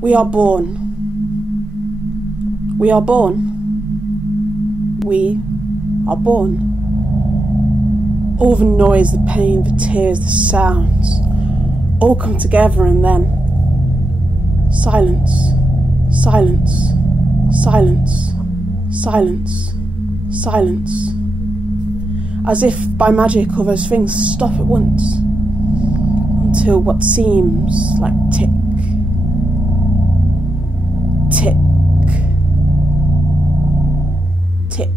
We are born. We are born. We are born. All the noise, the pain, the tears, the sounds, all come together, and then silence, silence, silence, silence, silence. As if by magic all those things stop at once, until what seems like tick, tick, tick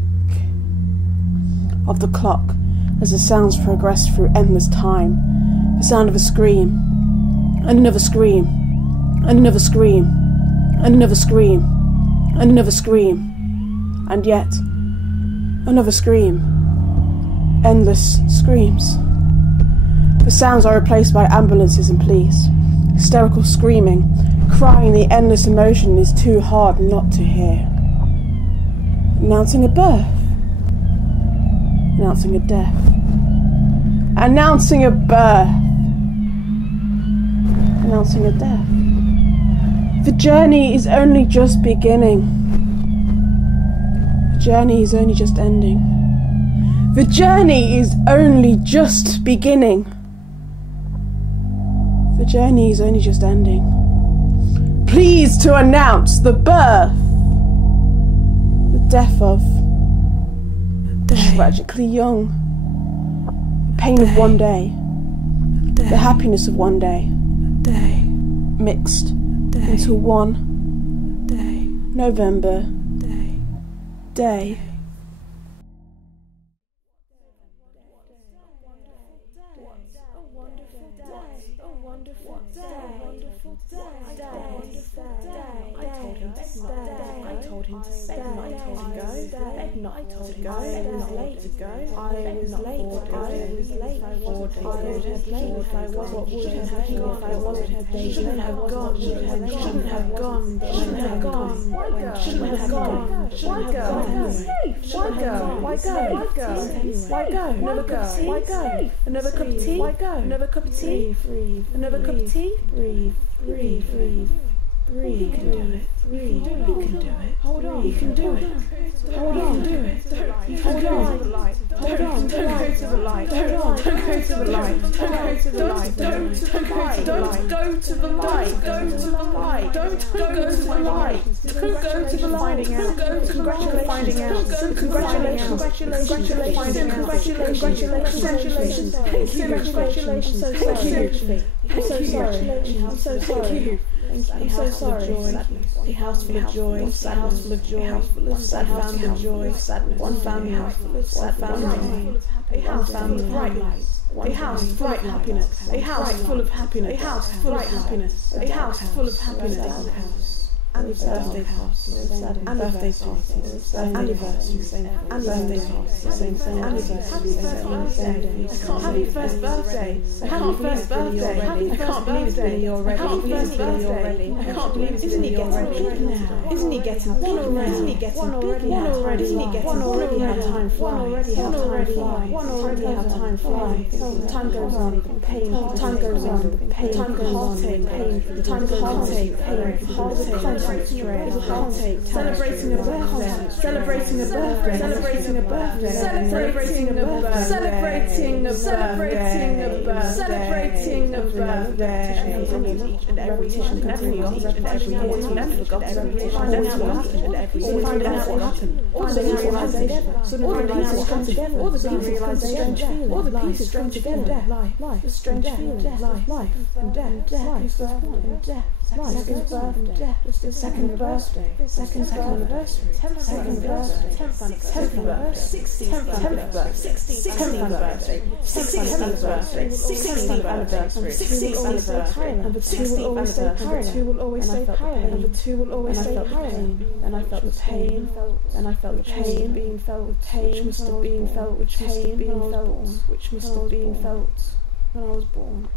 of the clock as the sounds progress through endless time. The sound of a scream, and another scream, and another scream, and another scream, and another scream, and yet another scream. Endless screams. The sounds are replaced by ambulances and police. Hysterical screaming, crying. The endless emotion is too hard not to hear. Announcing a birth. Announcing a death. Announcing a birth. Announcing a death. The journey is only just beginning. The journey is only just ending. The journey is only just beginning. The journey is only just ending. Pleased to announce the birth, the death of tragically young, the pain of one day, the happiness of one day, mixed into one November day. I told him to stay. I told him to go. Not to go. I was late to go. I was late. What would have been if I wasn't? Shouldn't have gone. Shouldn't have gone. Shouldn't have gone. Shouldn't have gone. Why go? Why go? Why go? Why go? Another cup of tea. Why go? Another cup of tea. Why go? Another cup of tea. Another cup of tea. Breathe. You can do it. You can do it. Hold on. You can do it. Hold on. Do it. Hold on. Hold on. Don't go to the light. Don't go to the light. Don't go to the light. Don't go to the light. Don't go to the light. Don't go to the light. Don't go to the light. Finding out. Congratulations. Finding out. Congratulations. Congratulations. Thank you. Congratulations. Thank you. I'm so sorry. I'm so sorry. I'm so sorry. A house full of joy, a house full of joy, one sad family of joy, one family, sad family, a house full of bright lights, a house full of happiness, a house full of happiness, a house full of happiness, a house full of happiness. Birthday party, birthday party, anniversary, birthday party, happy first birthday, happy first birthday, happy first birthday already, happy first birthday, I can't believe it, isn't he getting big now? Isn't he getting big now? Isn't he getting big now? Isn't he getting one already had time fly, one already had time fly, time goes on, pain, time goes on, pain, time goes on, pain, time goes on, pain, heartache, celebrating a birthday, celebrating a birthday, celebrating a birthday, celebrating a birthday, celebrating a birthday, celebrating a birthday. Each and every year, never forgot every finding out what happened, all the realization, all the pieces come together, all the pieces come together, all the pieces come together. Life, the strange feeling, life and death, life and death. Second birthday, second birthday, second anniversary, 10th anniversary, 10th birthday, 10th birthday, 16th birthday, 16th anniversary, 16th anniversary, 16th anniversary, and the two will always stay parallel, and the two will always stay parallel, and the two will always stay parallel. And I felt the pain, and I felt the pain being felt, which must have been felt, which must have been felt when I was born.